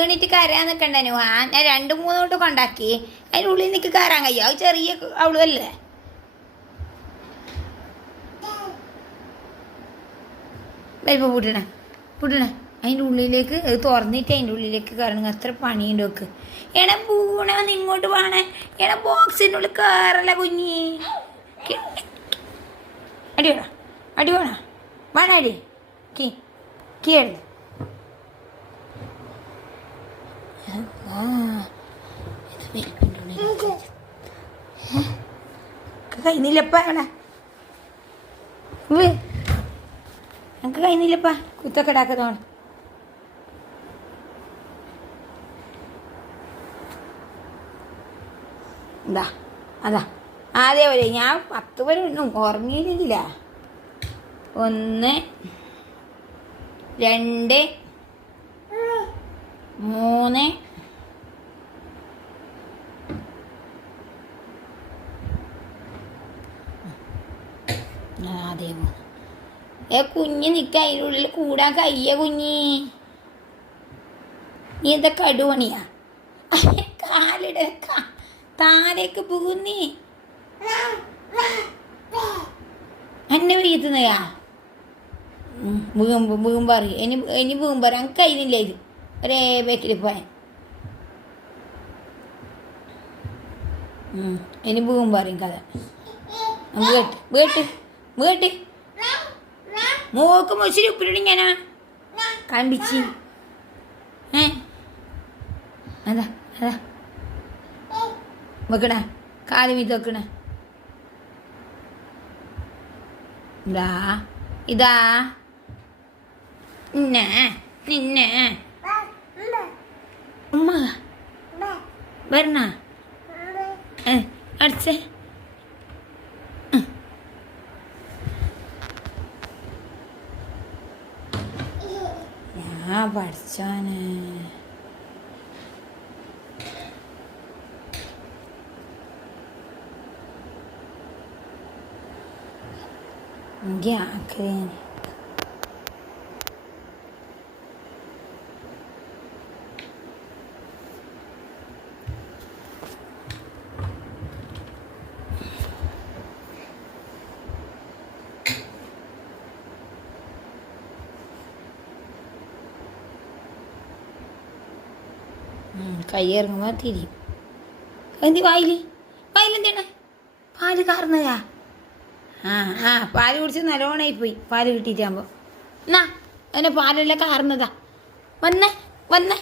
വീണിട്ട് കയറാൻ നിൽക്കണ്ടനു. ഞാൻ 2-3 തൊട്ട് കൊണ്ടാക്കി. അതിൻ്റെ ഉള്ളിൽ നിനക്ക് കയറാൻ കഴിയും. അത് ചെറിയ അവളല്ലേ. വരുമ്പോൾ പൂട്ടണേ അതിൻ്റെ ഉള്ളിലേക്ക് തുറന്നിട്ട് അതിൻ്റെ ഉള്ളിലേക്ക് കയറണമെങ്കിൽ അത്ര പണിയുണ്ട് നോക്ക്. എടാ പൂണ ഒന്ന് ഇങ്ങോട്ട് വേണേ. എടാ ബോക്സിൻ്റെ ഉള്ളിൽ കയറല കുഞ്ഞി. അടി വേണോ വേണ അടി കീ എടുത്ത് കഴിഞ്ഞില്ലപ്പ എവിടെ എനിക്ക് കഴിഞ്ഞില്ലപ്പ കുത്തൊക്കെ ഇടാക്കത്തോണം. അതാ അതേപോലെ ഞാൻ 10 വരെ ഒന്നും ഉറങ്ങിയില്ല. 1 2 3 അതേ കുഞ്ഞ് നിൽക്ക അതിൻ്റെ ഉള്ളിൽ കൂടാൻ കയ്യ കുഞ്ഞി. നീ എന്താ കടുവണിയാ കാലിടക്ക താലേക്ക് പോകുന്നേ എന്നെ വീഴ്ത്തുന്നയാ. വീകുമ്പോ അറിയും ഇനി വീകുമ്പോ എനിക്ക് കഴിയുന്നില്ല. ഇത് ഒരേ ബേക്കിൽ പോയാൻ ഇനി വീകുമ്പോ അറിയും കഥ. വീട്ട് മൂക്ക് മുച്ചിരി ഉപ്പിട്ടിങ്ങനാ കണ്ടിച്ച് അതാ വെക്കണ കാല് മീത്ത് വെക്കണ. ഇതാ നിന്നെ ഉമ്മ വരണ അടിച്ചേ. പഠിച്ചോനെ ആക്കേ കൈ ഇറങ്ങുമ്പോൾ തിരിയും. എന്തി വായിലെന്താണ് പാല് കാർന്നതാ. പാല് കുടിച്ച് നല്ലോണമായി പോയി. പാല് കിട്ടിയിട്ടാകുമ്പോൾ എന്നാ അതിനെ പാലെല്ലാം കാർന്നതാ. വന്നേ